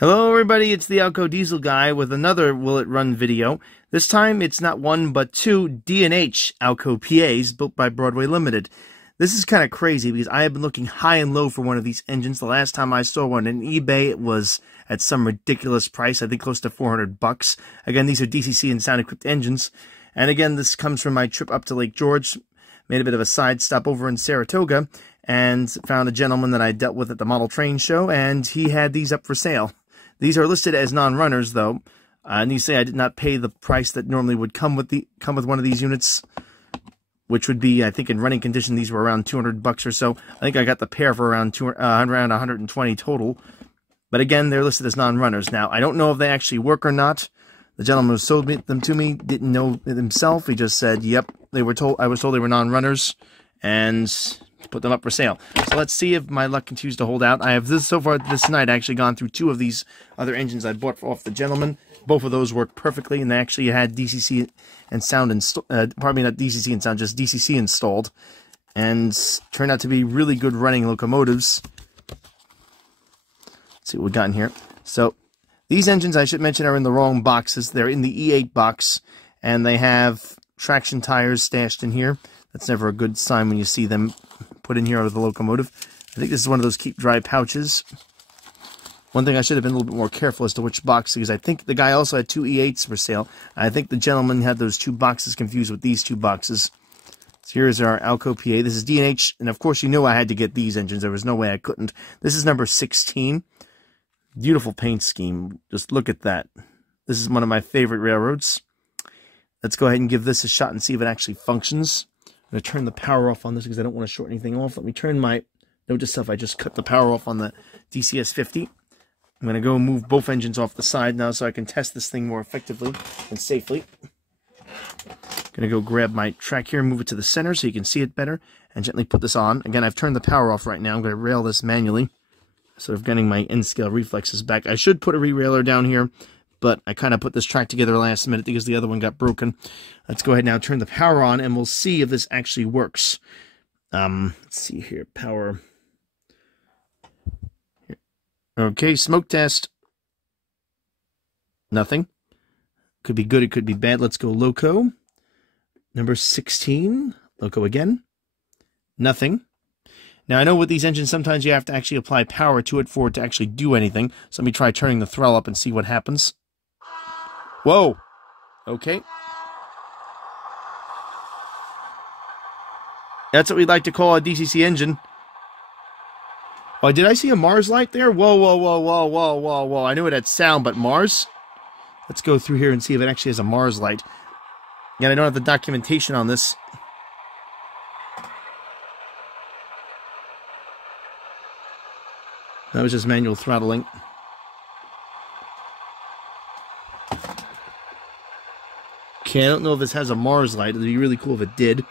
Hello everybody, it's the Alco Diesel guy with another Will It Run video. This time it's not one but two D&H Alco PAs built by Broadway Limited. This is kind of crazy because I have been looking high and low for one of these engines. The last time I saw one on eBay, it was at some ridiculous price, I think close to $400. Again, these are DCC and sound equipped engines. And again, this comes from my trip up to Lake George. Made a bit of a side stop over in Saratoga and found a gentleman that I dealt with at the model train show, and he had these up for sale. These are listed as non-runners, though. And you say I did not pay the price that normally would come with one of these units, which would be, I think, in running condition, these were around $200 or so. I think I got the pair for around 120 total. But again, they're listed as non-runners. Now, I don't know if they actually work or not. The gentleman who sold them to me didn't know it himself. He just said, "Yep, they were told. I was told they were non-runners," and put them up for sale. So let's see if my luck continues to hold out. I have so far this night actually gone through two of these other engines I bought off the gentleman. Both of those worked perfectly, and they actually had DCC and sound pardon me, not DCC and sound, just DCC installed, and turned out to be really good running locomotives. Let's see what we got in here. So these engines, I should mention, are in the wrong boxes. They're in the E8 box, and they have traction tires stashed in here. That's never a good sign when you see them put in here with the locomotive. I think this is one of those keep dry pouches. One thing I should have been a little bit more careful as to which box, because I think the guy also had two E8s for sale. I think the gentleman had those two boxes confused with these two boxes. So here's our Alco PA. This is D&H, and of course you knew I had to get these engines. There was no way I couldn't. This is number 16. Beautiful paint scheme. Just look at that. This is one of my favorite railroads. Let's go ahead and give this a shot and see if it actually functions. I'm going to turn the power off on this because I don't want to short anything off. Let me turn my... Note to self, I just cut the power off on the DCS-50. I'm going to go move both engines off the side now so I can test this thing more effectively and safely. Going to go grab my track here and move it to the center so you can see it better and gently put this on. Again, I've turned the power off right now. I'm going to rail this manually, sort of getting my N-scale reflexes back. I should put a re-railer down here, but I kind of put this track together last minute because the other one got broken. Let's go ahead now, turn the power on, and we'll see if this actually works. Let's see here, power. Here. Okay, smoke test. Nothing. Could be good, it could be bad. Let's go loco. Number 16. Loco again. Nothing. Now, I know with these engines, sometimes you have to actually apply power to it for it to actually do anything. So let me try turning the throttle up and see what happens. Whoa! Okay. That's what we'd like to call a DCC engine. Oh, did I see a Mars light there? Whoa, whoa, whoa, whoa, whoa, whoa, whoa. I knew it had sound, but Mars? Let's go through here and see if it actually has a Mars light. Again, I don't have the documentation on this. That was just manual throttling. Okay, I don't know if this has a Mars light. It'd be really cool if it did.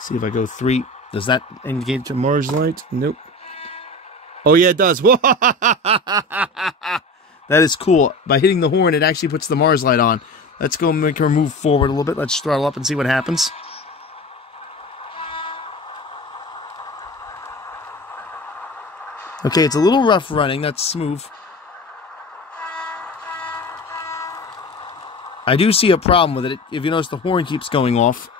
See if I go 3. Does that indicate a Mars light? Nope. Oh, yeah, it does. That is cool. By hitting the horn, it actually puts the Mars light on. Let's go make her move forward a little bit. Let's throttle up and see what happens. Okay, it's a little rough running. That's smooth. I do see a problem with it. If you notice, the horn keeps going off.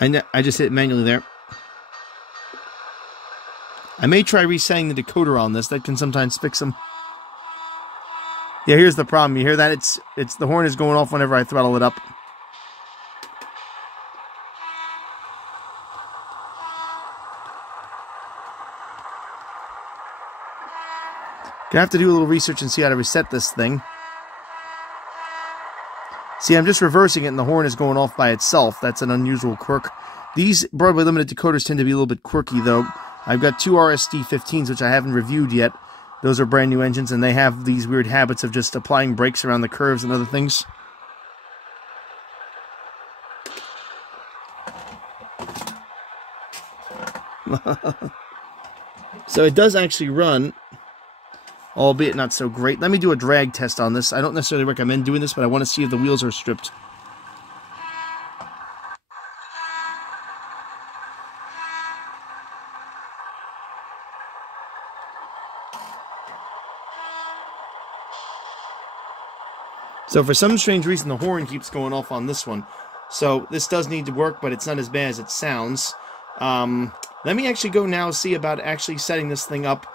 I just hit it manually there. I may try resetting the decoder on this. That can sometimes fix them. Yeah, here's the problem. You hear that? It's the horn is going off whenever I throttle it up. Gonna have to do a little research and see how to reset this thing. See, I'm just reversing it and the horn is going off by itself. That's an unusual quirk. These Broadway Limited decoders tend to be a little bit quirky, though. I've got two RSD-15s, which I haven't reviewed yet. Those are brand new engines, and they have these weird habits of just applying brakes around the curves and other things. So it does actually run, albeit not so great. Let me do a drag test on this. I don't necessarily recommend doing this, but I want to see if the wheels are stripped. So for some strange reason, the horn keeps going off on this one. So this does need to work, but it's not as bad as it sounds. Let me actually go now see about actually setting this thing up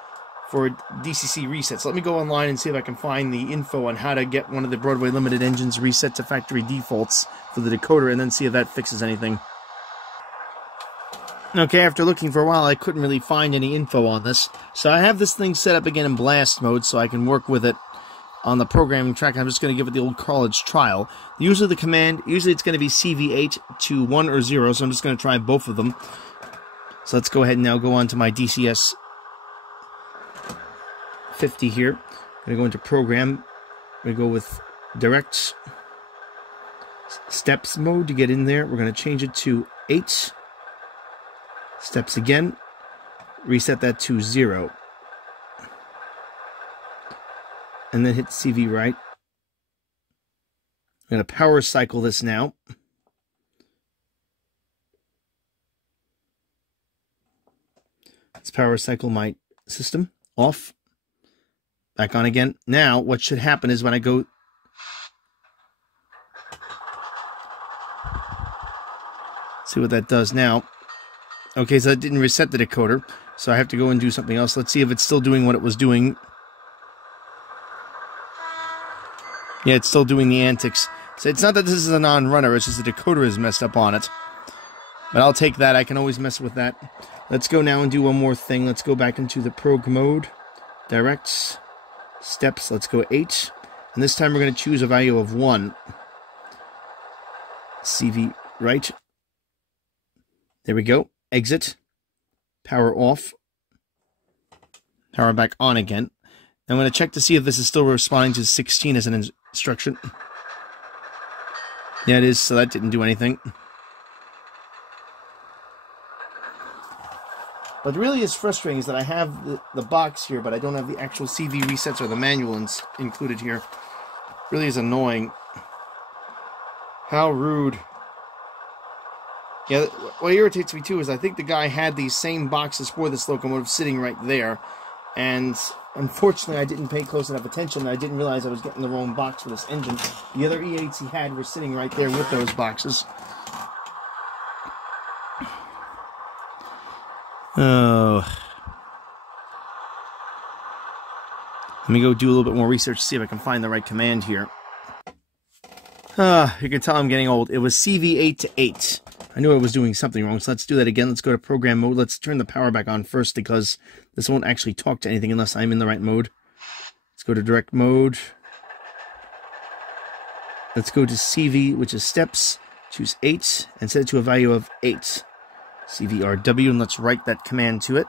for DCC resets. Let me go online and see if I can find the info on how to get one of the Broadway Limited engines reset to factory defaults for the decoder, and then see if that fixes anything. Okay, after looking for a while, I couldn't really find any info on this. So I have this thing set up again in blast mode so I can work with it on the programming track. I'm just going to give it the old college trial. Usually the command, it's going to be CV8 to 1 or 0, so I'm just going to try both of them. So let's go ahead and now go on to my DCS 50 here. I'm going to go into program. I'm going to go with direct steps mode to get in there. We're going to change it to 8 steps again. Reset that to 0. And then hit CV right. I'm going to power cycle this now. Let's power cycle my system. Off. Back on again. Now, what should happen is when I go... See what that does now. Okay, so that didn't reset the decoder. So I have to go and do something else. Let's see if it's still doing what it was doing. Yeah, it's still doing the antics. So it's not that this is a non-runner, it's just the decoder is messed up on it. But I'll take that, I can always mess with that. Let's go now and do one more thing. Let's go back into the prog mode. Directs. Steps, let's go 8. And this time we're going to choose a value of 1. CV right. There we go. Exit. Power off. Power back on again. I'm going to check to see if this is still responding to 16 as an instruction. Yeah, it is, so that didn't do anything. What really is frustrating is that I have the box here, but I don't have the actual CV resets or the manual included here. Really is annoying. How rude. Yeah, what irritates me too is I think the guy had these same boxes for this locomotive sitting right there. And unfortunately, I didn't pay close enough attention. I didn't realize I was getting the wrong box for this engine. The other E8s he had were sitting right there with those boxes. Oh. Let me go do a little bit more research to see if I can find the right command here. You can tell I'm getting old. It was CV8 to 8. I knew I was doing something wrong, so let's do that again. Let's go to program mode. Let's turn the power back on first because this won't actually talk to anything unless I'm in the right mode. Let's go to direct mode. Let's go to CV, which is steps. Choose 8 and set it to a value of 8. CVRW, and let's write that command to it.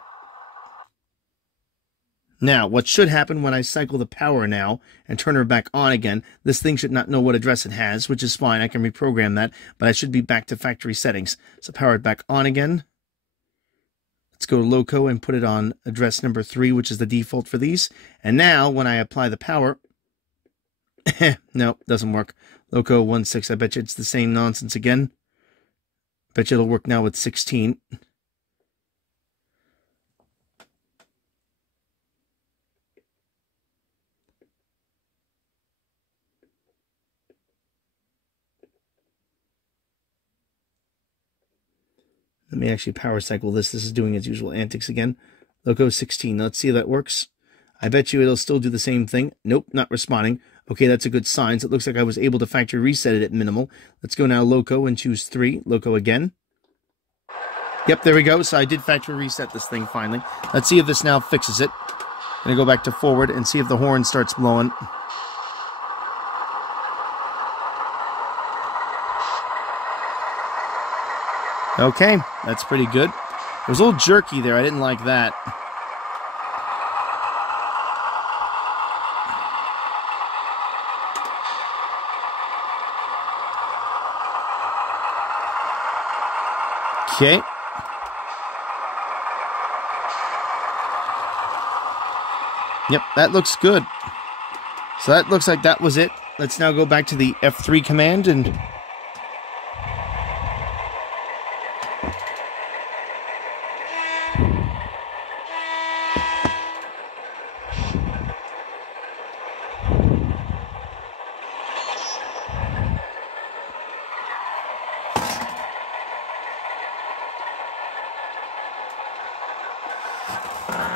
Now, what should happen when I cycle the power now and turn her back on again, this thing should not know what address it has, which is fine. I can reprogram that, but I should be back to factory settings. So power it back on again. Let's go to Loco and put it on address number 3, which is the default for these. And now, when I apply the power... no, doesn't work. Loco 16, I bet you it's the same nonsense again. Bet you it'll work now with 16. Let me actually power cycle this. This is doing its usual antics again. Loco 16. Let's see if that works. I bet you it'll still do the same thing. Nope, not responding. Okay, that's a good sign. So it looks like I was able to factory reset it at minimal. Let's go now Loco and choose 3. Loco again. Yep, there we go. So I did factory reset this thing finally. Let's see if this now fixes it. I'm going to go back to forward and see if the horn starts blowing. Okay, that's pretty good. It was a little jerky there. I didn't like that. Okay. Yep, that looks good. So that looks like that was it. Let's now go back to the F3 command and...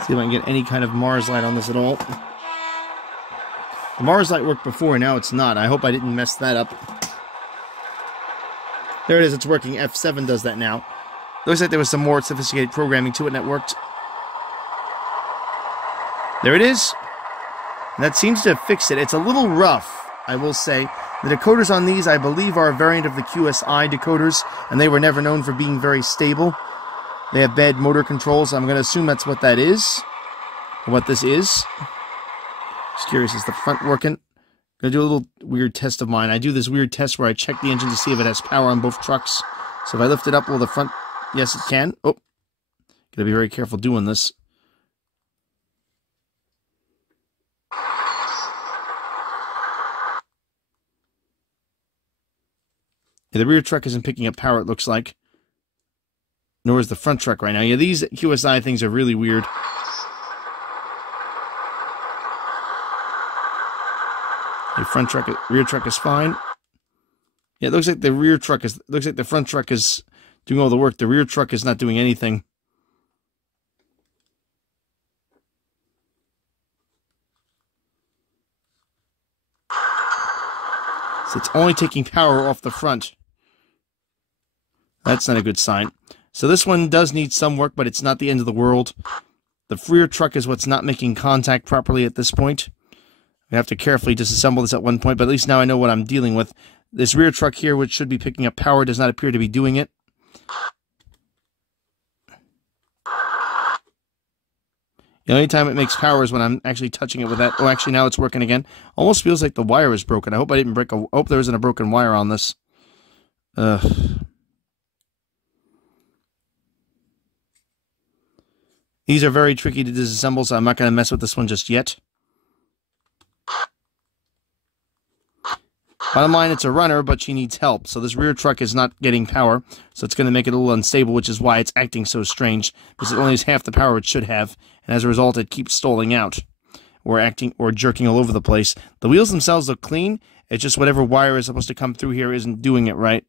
See if I can get any kind of Mars light on this at all. The Mars light worked before, now it's not. I hope I didn't mess that up. There it is, it's working. F7 does that now. Looks like there was some more sophisticated programming to it, and it worked. There it is. And that seems to have fixed it. It's a little rough, I will say. The decoders on these, I believe, are a variant of the QSI decoders, and they were never known for being very stable. They have bad motor controls. I'm going to assume that's what that is, or what this is. Just curious, is the front working? I'm going to do a little weird test of mine. I do this weird test where I check the engine to see if it has power on both trucks. So if I lift it up, will the front... Yes, it can. Oh, got to be very careful doing this. Yeah, the rear truck isn't picking up power, it looks like. Nor is the front truck right now. Yeah, these QSI things are really weird. The front truck, rear truck is fine. Yeah, it looks like the rear truck is... Looks like the front truck is doing all the work. The rear truck is not doing anything. So it's only taking power off the front. That's not a good sign. So this one does need some work, but it's not the end of the world. The rear truck is what's not making contact properly at this point. We have to carefully disassemble this at one point, but at least now I know what I'm dealing with. This rear truck here, which should be picking up power, does not appear to be doing it. The only time it makes power is when I'm actually touching it with that. Oh, actually, now it's working again. Almost feels like the wire is broken. I hope I didn't break a... I hope there isn't a broken wire on this. These are very tricky to disassemble, so I'm not going to mess with this one just yet. Bottom line, it's a runner, but she needs help. So this rear truck is not getting power, so it's going to make it a little unstable, which is why it's acting so strange, because it only has half the power it should have, and as a result, it keeps stalling out, or acting, or jerking all over the place. The wheels themselves look clean. It's just whatever wire is supposed to come through here isn't doing it right.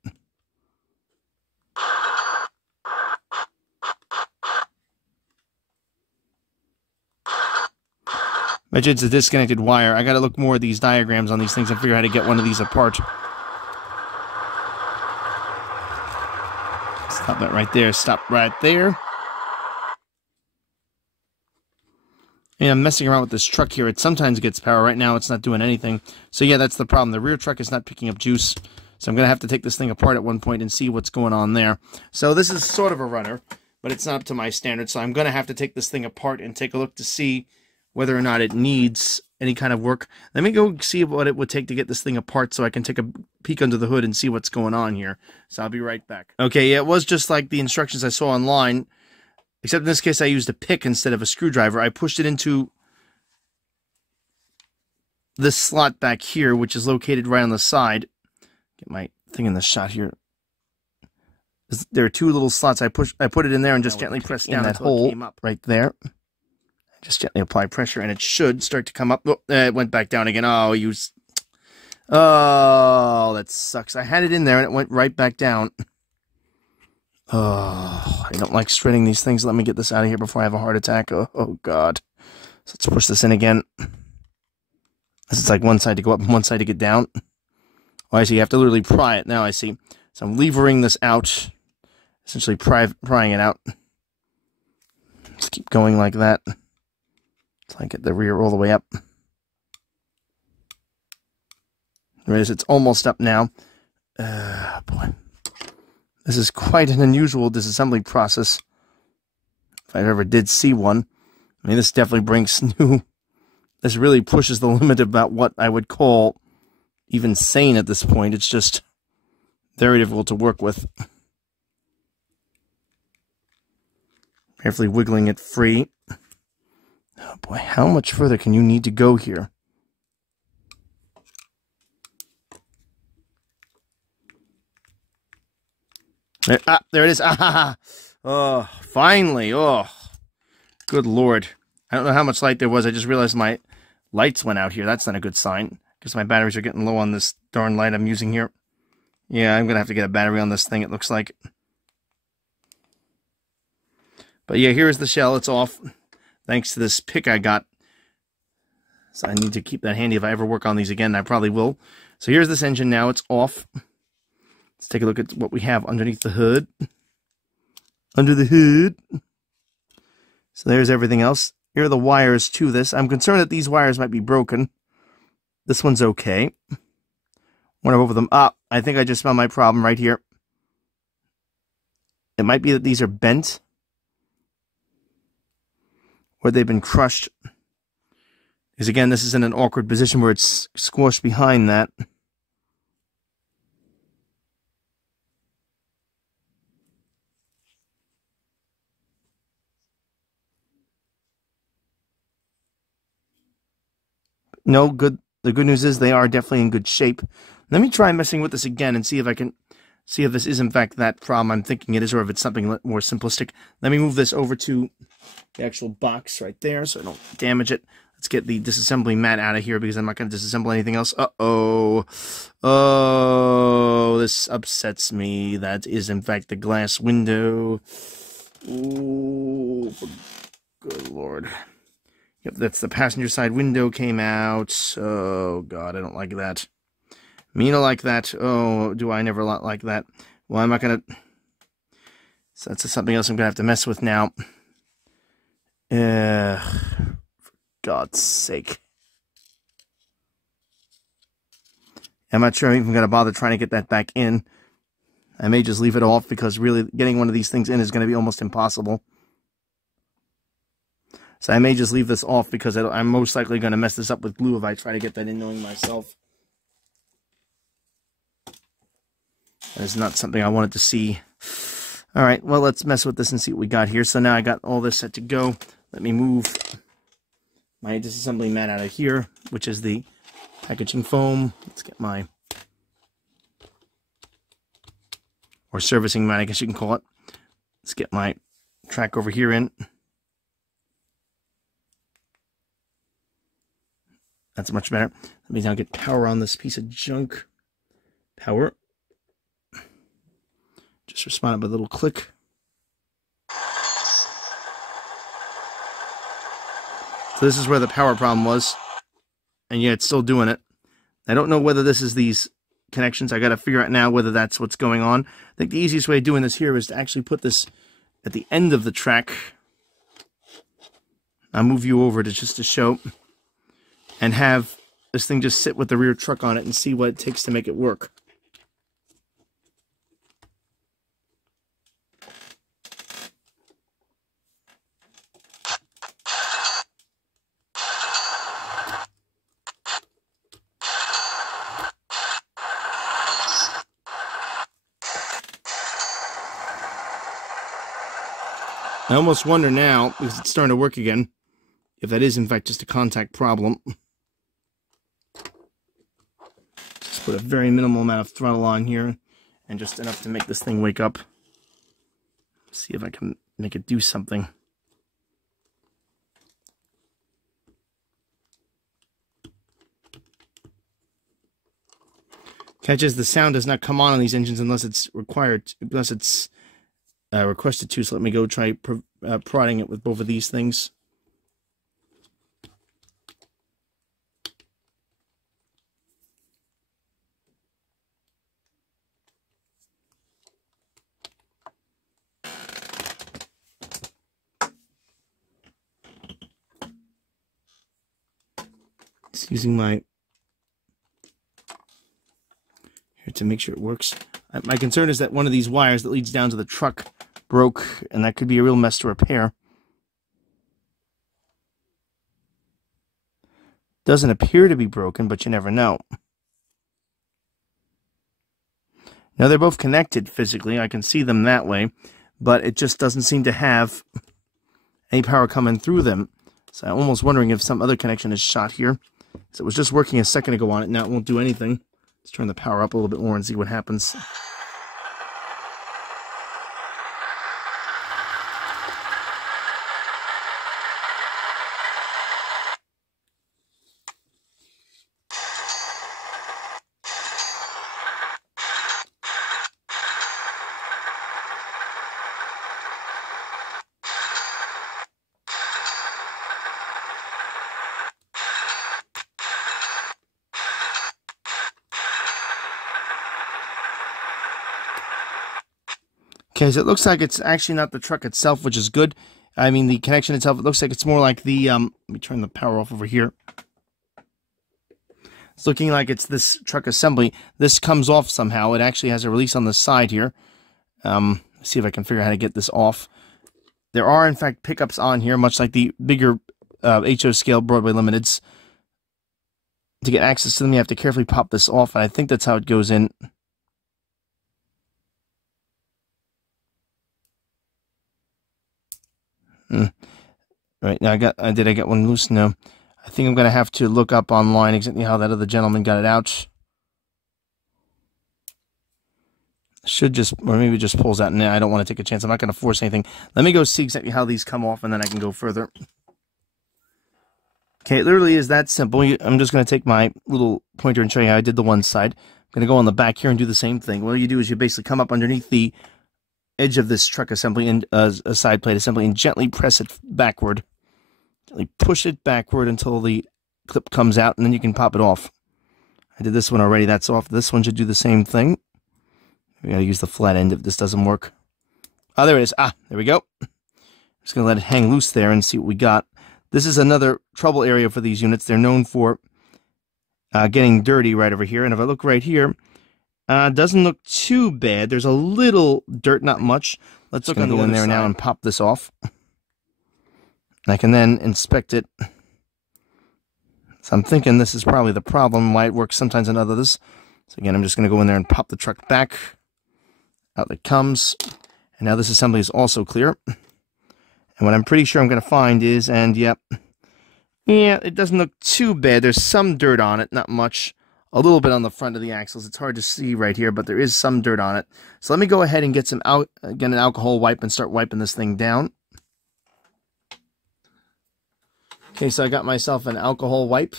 Imagine it's a disconnected wire. I gotta look more at these diagrams on these things and figure out how to get one of these apart. Stop that right there. Stop right there. And I'm messing around with this truck here. It sometimes gets power. Right now, it's not doing anything. So yeah, that's the problem. The rear truck is not picking up juice. So I'm gonna have to take this thing apart at one point and see what's going on there. So this is sort of a runner, but it's not up to my standards. So I'm gonna have to take this thing apart and take a look to see whether or not it needs any kind of work. Let me go see what it would take to get this thing apart so I can take a peek under the hood and see what's going on here. So I'll be right back. Okay, yeah, it was just like the instructions I saw online, except in this case I used a pick instead of a screwdriver. I pushed it into this slot back here, which is located right on the side. Get my thing in the shot here. There are two little slots. I put it in there and just gently press down that hole right there. Just gently apply pressure, and it should start to come up. Oh, it went back down again. Oh, oh, that sucks. I had it in there, and it went right back down. Oh, I don't like shredding these things. Let me get this out of here before I have a heart attack. Oh God. So let's push this in again. This is like one side to go up and one side to get down. Oh, I see. You have to literally pry it. Now I see. So I'm levering this out. Essentially prying it out. Just keep going like that. So I get the rear all the way up. There it is. It's almost up now. Boy. This is quite an unusual disassembly process. If I ever did see one. I mean, this definitely brings new... This really pushes the limit about what I would call even sane at this point. It's just very difficult to work with. Carefully wiggling it free. Oh boy, how much further can you need to go here? There it is. Ah, oh, finally. Oh, good Lord. I don't know how much light there was. I just realized my lights went out here. That's not a good sign, because my batteries are getting low on this darn light I'm using here. Yeah, I'm going to have to get a battery on this thing, it looks like. But yeah, here's the shell. It's off, thanks to this pick I got. So I need to keep that handy if I ever work on these again. I probably will. So here's this engine now. It's off. Let's take a look at what we have underneath the hood. Under the hood. So there's everything else. Here are the wires to this. I'm concerned that these wires might be broken. This one's okay. Went over them. Ah, I think I just found my problem right here. It might be that these are bent, or they've been crushed. Because again, this is in an awkward position where it's squashed behind that. No good. The good news is they are definitely in good shape. Let me try messing with this again and see if I can see if this is in fact that problem I'm thinking it is, or if it's something more simplistic. Let me move this over to the actual box right there so I don't damage it. Let's get the disassembly mat out of here because I'm not going to disassemble anything else. Uh-oh. Oh, this upsets me. That is in fact the glass window. Ooh, good Lord. Yep, that's the passenger side window came out. Oh, God, I don't like that. Me don't like that. Oh, do I never like that? Well, I'm not going to... So that's something else I'm going to have to mess with now. For God's sake. I'm not sure I'm even going to bother trying to get that back in. I may just leave it off because really getting one of these things in is going to be almost impossible. So I may just leave this off because I'm most likely going to mess this up with glue if I try to get that in knowing myself. That is not something I wanted to see. Alright, well, let's mess with this and see what we got here. So now I got all this set to go. Let me move my disassembly mat out of here, which is the packaging foam. Let's get my... or servicing mat, I guess you can call it. Let's get my track over here in. That's much better. Let me now get power on this piece of junk. Power. Just responded with a little click. So this is where the power problem was. And yeah, it's still doing it. I don't know whether this is these connections. I got to figure out now whether that's what's going on. I think the easiest way of doing this here is to actually put this at the end of the track. I'll move you over to just to show. And have this thing just sit with the rear truck on it and see what it takes to make it work. I almost wonder now, because it's starting to work again, if that is in fact just a contact problem. Just put a very minimal amount of throttle on here, and just enough to make this thing wake up. See if I can make it do something. Catch is the sound does not come on these engines unless it's required, unless it's requested to. So let me go try prodding it with both of these things. Just using my here to make sure it works. My concern is that one of these wires that leads down to the truck broke, and that could be a real mess to repair. Doesn't appear to be broken, but you never know. Now they're both connected physically. I can see them that way, but it just doesn't seem to have any power coming through them. So I'm almost wondering if some other connection is shot here. So it was just working a second ago on it. Now it won't do anything. Let's turn the power up a little bit more and see what happens. Okay, so it looks like it's actually not the truck itself, which is good. I mean, the connection itself, it looks like it's more like the, let me turn the power off over here. It's looking like it's this truck assembly. This comes off somehow. It actually has a release on the side here. See if I can figure out how to get this off. There are, in fact, pickups on here, much like the bigger HO scale Broadway Limiteds. To get access to them, you have to carefully pop this off, and I think that's how it goes in. Right, now did I get one loose? No. I think I'm going to have to look up online exactly how that other gentleman got it out. Should just, or maybe it just pulls out. Nah, I don't want to take a chance. I'm not going to force anything. Let me go see exactly how these come off, and then I can go further. Okay, it literally is that simple. I'm just going to take my little pointer and show you how I did the one side. I'm going to go on the back here and do the same thing. What you do is you basically come up underneath the edge of this truck assembly and a side plate assembly and gently press it backward. Gently push it backward until the clip comes out, and then you can pop it off. I did this one already. That's off. This one should do the same thing. We got to use the flat end if this doesn't work. Oh, there it is. Ah, there we go. Just going to let it hang loose there and see what we got. This is another trouble area for these units. They're known for getting dirty right over here. And if I look right here, doesn't look too bad. There's a little dirt, not much. Let's look on the other side. Go in there now and pop this off. I can then inspect it. So I'm thinking this is probably the problem, why it works sometimes on others. So again, I'm just going to go in there and pop the truck back. Out it comes. And now this assembly is also clear. And what I'm pretty sure I'm going to find is, and yep, yeah, it doesn't look too bad. There's some dirt on it, not much. A little bit on the front of the axles. It's hard to see right here, but there is some dirt on it. So let me go ahead and get an alcohol wipe and start wiping this thing down. Okay, so I got myself an alcohol wipe.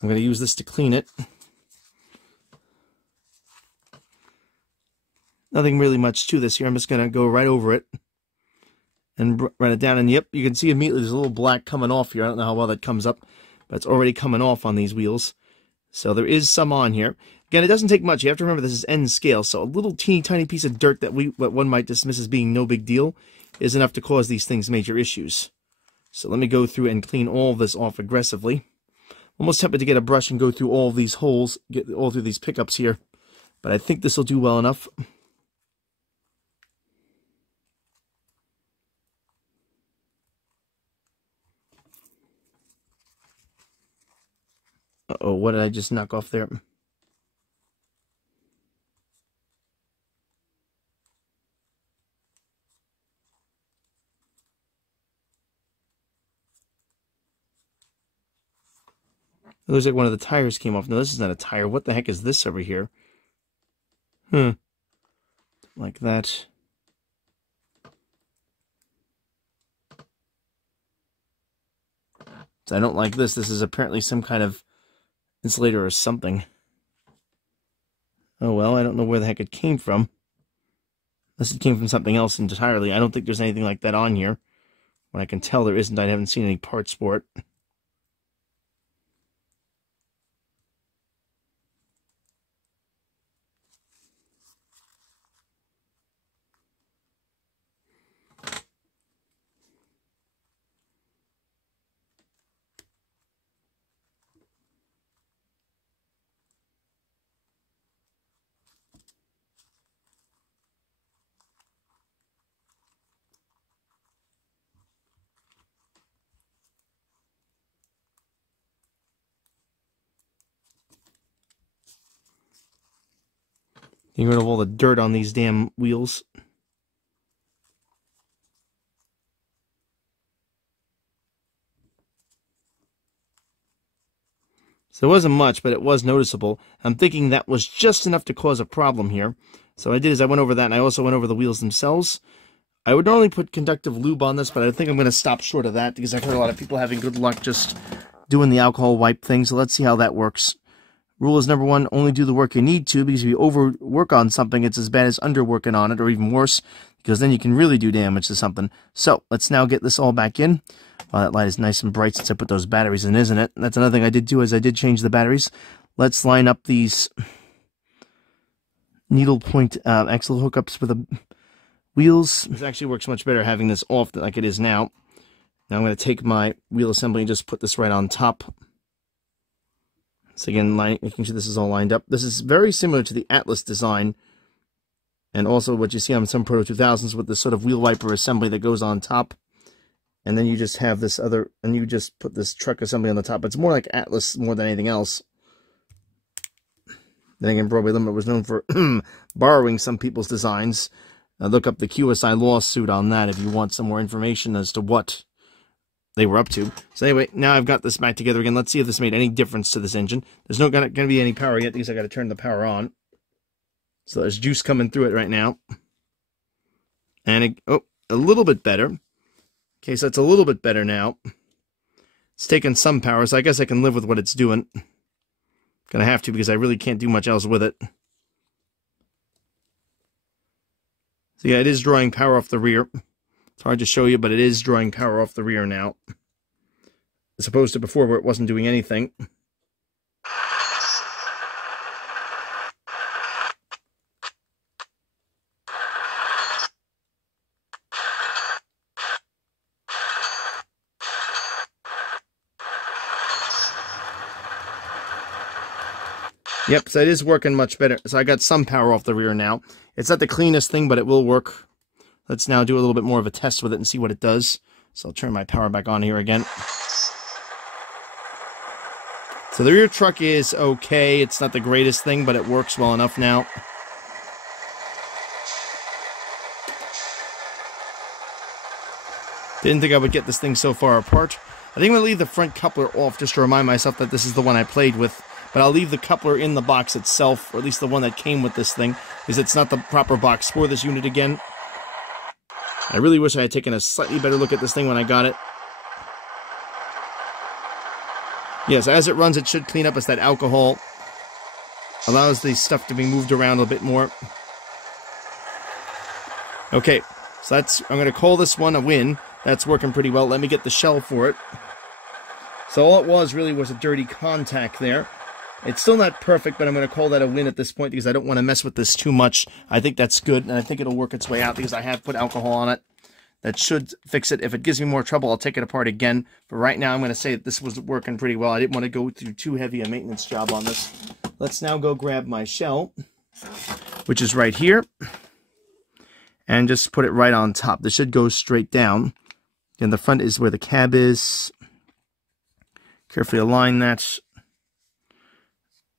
I'm going to use this to clean it. Nothing really much to this here. I'm just going to go right over it and run it down. And yep, you can see immediately there's a little black coming off here. I don't know how well that comes up, but it's already coming off on these wheels. So there is some on here. Again, it doesn't take much. You have to remember this is N scale, so a little teeny tiny piece of dirt that what one might dismiss as being no big deal is enough to cause these things major issues. So let me go through and clean all of this off aggressively. Almost tempted to get a brush and go through all of these holes, get all through these pickups here, but I think this will do well enough. Uh-oh, what did I just knock off there? It looks like one of the tires came off. No, this is not a tire. What the heck is this over here? Like that. So I don't like this. This is apparently some kind of insulator or something. Oh well, I don't know where the heck it came from. Unless it came from something else entirely. I don't think there's anything like that on here. When I can tell there isn't, I haven't seen any parts for it. Getting rid of all the dirt on these damn wheels. So it wasn't much, but it was noticeable. I'm thinking that was just enough to cause a problem here. So what I did is I went over that, and I also went over the wheels themselves. I would normally put conductive lube on this, but I think I'm going to stop short of that because I've heard a lot of people having good luck just doing the alcohol wipe thing. So let's see how that works. Rule is number one, only do the work you need to, because if you overwork on something, it's as bad as underworking on it, or even worse, because then you can really do damage to something. So let's now get this all back in. Wow, that light is nice and bright since I put those batteries in, isn't it? That's another thing I did do is I did change the batteries. Let's line up these needle point axle hookups with a wheels. This actually works much better having this off like it is now. Now I'm going to take my wheel assembly and just put this right on top. So again, making sure this is all lined up. This is very similar to the Atlas design, and also what you see on some Proto 2000s with this sort of wheel wiper assembly that goes on top. And then you just have this other, and you just put this truck assembly on the top. It's more like Atlas more than anything else. Then again, Broadway Limit was known for borrowing some people's designs. Look up the QSI lawsuit on that if you want some more information as to what they were up to. So anyway, now I've got this back together again. Let's see if this made any difference to this engine. There's not going to be any power yet because I got to turn the power on. So there's juice coming through it right now. And a little bit better. Okay, so it's a little bit better now. It's taking some power, so I guess I can live with what it's doing. Gonna have to because I really can't do much else with it. So yeah, it is drawing power off the rear. It's hard to show you, but it is drawing power off the rear now. As opposed to before where it wasn't doing anything. Yep, so it is working much better. So I got some power off the rear now. It's not the cleanest thing, but it will work. Let's now do a little bit more of a test with it and see what it does. So I'll turn my power back on here again. So the rear truck is okay. It's not the greatest thing, but it works well enough now. Didn't think I would get this thing so far apart. I think I'm going to leave the front coupler off just to remind myself that this is the one I played with. But I'll leave the coupler in the box itself, or at least the one that came with this thing, because it's not the proper box for this unit again. I really wish I had taken a slightly better look at this thing when I got it. Yes, as it runs, it should clean up as that alcohol allows the stuff to be moved around a bit more. Okay, so I'm going to call this one a win. That's working pretty well. Let me get the shell for it. So all it was really was a dirty contact there. It's still not perfect, but I'm going to call that a win at this point because I don't want to mess with this too much. I think that's good, and I think it'll work its way out because I have put alcohol on it. That should fix it. If it gives me more trouble, I'll take it apart again. But right now, I'm going to say that this was working pretty well. I didn't want to go through too heavy a maintenance job on this. Let's now go grab my shell, which is right here, and just put it right on top. This should go straight down. And the front is where the cab is. Carefully align that.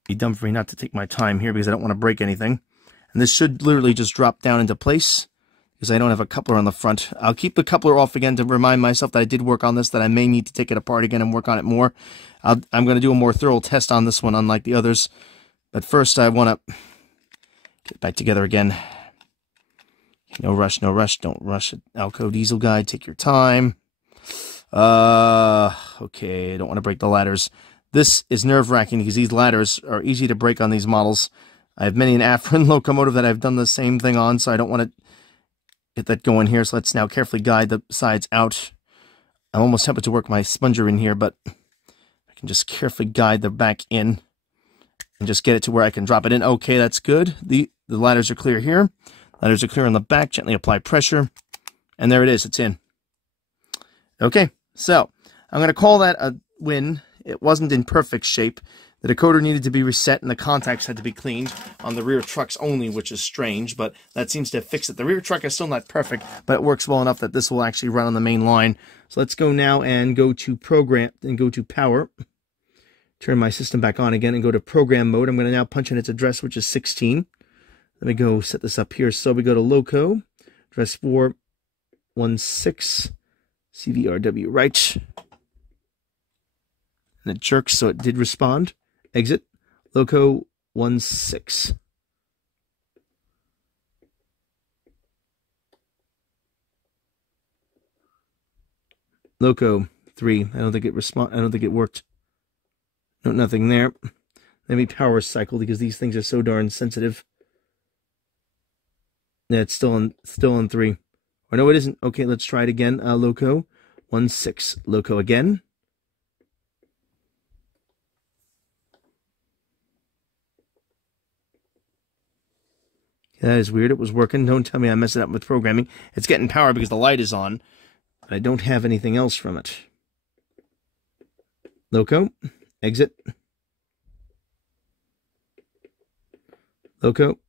Be dumb for me not to take my time here because I don't want to break anything. And this should literally just drop down into place because I don't have a coupler on the front. I'll keep the coupler off again to remind myself that I did work on this, that I may need to take it apart again and work on it more. I'm going to do a more thorough test on this one, unlike the others. But first, I want to get back together again. No rush, no rush. Don't rush it. Alco Diesel Guide, take your time. Okay, I don't want to break the ladders. This is nerve-wracking because these ladders are easy to break on these models. I have many an Afrin locomotive that I've done the same thing on, so I don't want to get that going here. So let's now carefully guide the sides out. I'm almost tempted to work my sponger in here, but I can just carefully guide the back in and just get it to where I can drop it in. Okay, that's good. The ladders are clear here. Ladders are clear on the back. Gently apply pressure. And there it is. It's in. Okay, so I'm going to call that a win. It wasn't in perfect shape. The decoder needed to be reset and the contacts had to be cleaned on the rear trucks only, which is strange, but that seems to fix it. The rear truck is still not perfect, but it works well enough that this will actually run on the main line. So let's go now and go to program and go to power. Turn my system back on again and go to program mode. I'm going to now punch in its address, which is 16. Let me go set this up here. So we go to Loco, address 416, CVRW right. And it jerks, so it did respond. Exit. Loco 16. Loco 3. I don't think it worked. No, nothing there. Let me power cycle because these things are so darn sensitive. Yeah, it's still on 3. Or no, it isn't. Okay, let's try it again. Loco 16. Loco again. That is weird. It was working. Don't tell me I'm messing up with programming. It's getting power because the light is on, but I don't have anything else from it. Loco, exit. Loco.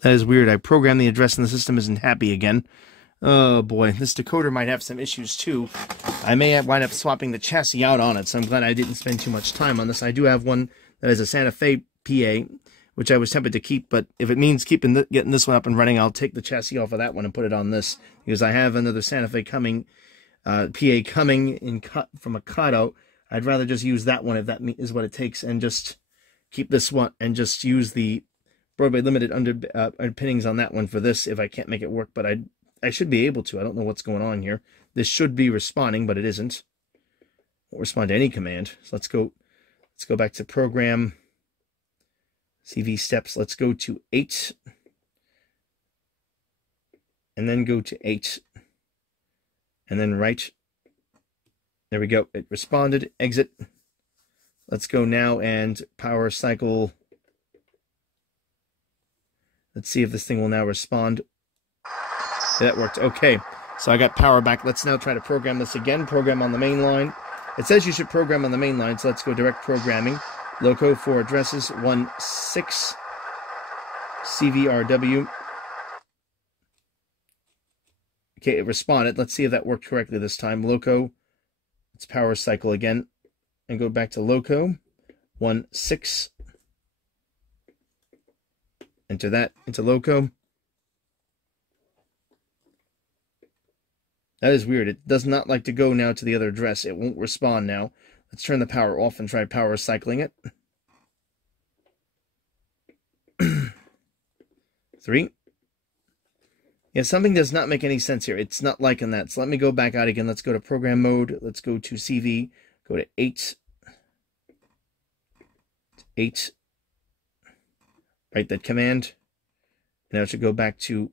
That is weird. I programmed the address and the system isn't happy again. Oh boy, this decoder might have some issues too. I may wind up swapping the chassis out on it, so I'm glad I didn't spend too much time on this. I do have one that is a Santa Fe PA, which I was tempted to keep, but if it means getting this one up and running, I'll take the chassis off of that one and put it on this, because I have another Santa Fe PA coming from a cutout. I'd rather just use that one if that is what it takes, and just keep this one and just use the Broadway Limited underpinnings on that one for this if I can't make it work, but I should be able to. I don't know what's going on here. This should be responding, but it isn't. Won't respond to any command. So let's go back to program, CV steps. Let's go to 8, and then go to 8, and then right. There we go. It responded. Exit. Let's go now and power cycle. Let's see if this thing will now respond. Yeah, that worked. Okay, so I got power back. Let's now try to program this again. Program on the main line. It says you should program on the main line, so let's go direct programming. Loco for addresses 16 CVRW. Okay, it responded. Let's see if that worked correctly this time. Loco, let's power cycle again and go back to Loco 16. Enter that into Loco. That is weird. It does not like to go now to the other address. It won't respond now. Let's turn the power off and try power cycling it. 3. Yeah, something does not make any sense here. It's not liking that. So let me go back out again. Let's go to program mode. Let's go to CV. Go to 8. 8. Write that command. Now it should go back to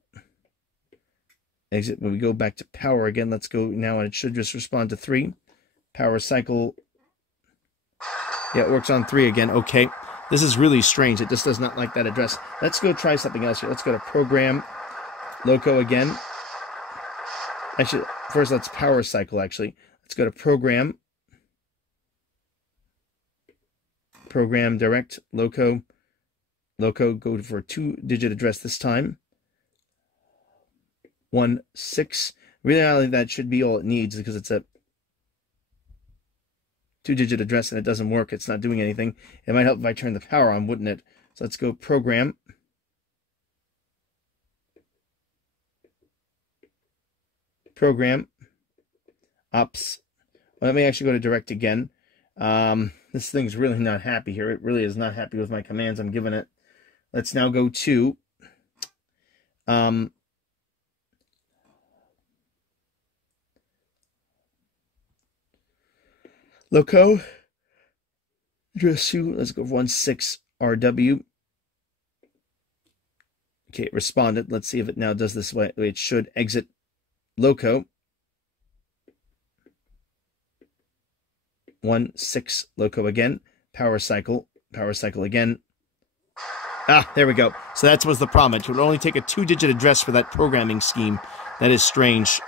exit. When we go back to power again, let's go now, and it should just respond to 3. Power cycle. Yeah, it works on 3 again. Okay. This is really strange. It just does not like that address. Let's go try something else here. Let's go to program. Loco again. Actually, first let's power cycle, actually. Let's go to program. Program direct. Loco. Loco, go for a 2-digit address this time. 16. Really, that should be all it needs because it's a 2-digit address and it doesn't work. It's not doing anything. It might help if I turn the power on, wouldn't it? So let's go program. Program. Ops. Well, let me actually go to direct again. This thing's really not happy here. It really is not happy with my commands I'm giving it. Let's now go to Loco. Address 2. Let's go 16RW. Okay, it responded. Let's see if it now does this way. It should exit Loco. 16 Loco again. Power cycle again. Ah, there we go. So that was the problem. It would only take a 2-digit address for that programming scheme. That is strange.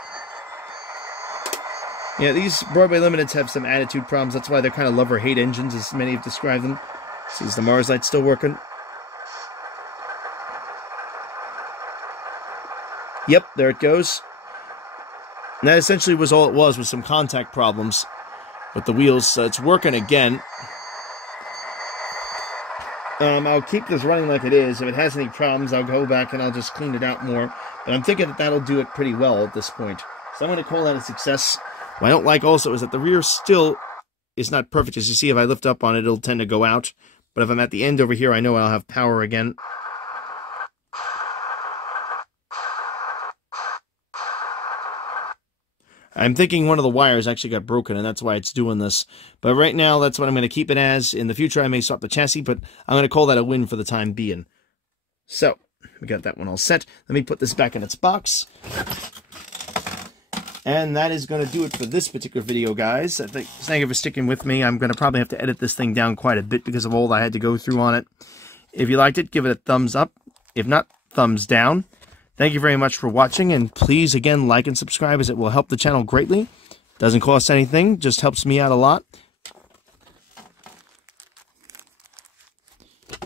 Yeah, these Broadway Limiteds have some attitude problems. That's why they're kind of love or hate engines, as many have described them. See, is the Mars light still working? Yep, there it goes. And that essentially was all it was some contact problems with the wheels. So it's working again. I'll keep this running like it is. If it has any problems, I'll go back and I'll just clean it out more. But I'm thinking that that'll do it pretty well at this point. So I'm going to call that a success. What I don't like also is that the rear still is not perfect. As you see, if I lift up on it, it'll tend to go out. But if I'm at the end over here, I know I'll have power again. I'm thinking one of the wires actually got broken, and that's why it's doing this. But right now, that's what I'm going to keep it as. In the future, I may swap the chassis, but I'm going to call that a win for the time being. So, we got that one all set. Let me put this back in its box. And that is going to do it for this particular video, guys. Thank you for sticking with me. I'm going to probably have to edit this thing down quite a bit because of all I had to go through on it. If you liked it, give it a thumbs up. If not, thumbs down. Thank you very much for watching, and please, again, like and subscribe as it will help the channel greatly. Doesn't cost anything, just helps me out a lot.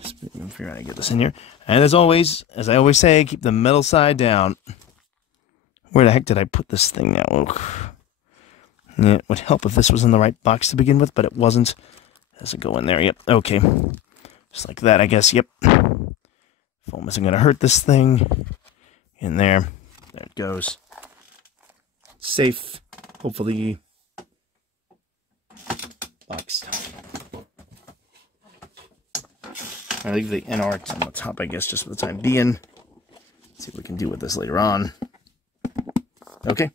Just figure out how to get this in here. And as always, as I always say, keep the metal side down. Where the heck did I put this thing now? Oh. Yeah, it would help if this was in the right box to begin with, but it wasn't. Does it go in there? Yep, okay. Just like that, I guess, yep. Foam isn't going to hurt this thing. In there. There it goes. Safe. Hopefully boxed. I leave the NR on the top, I guess, just for the time being. Let's see what we can do with this later on. Okay.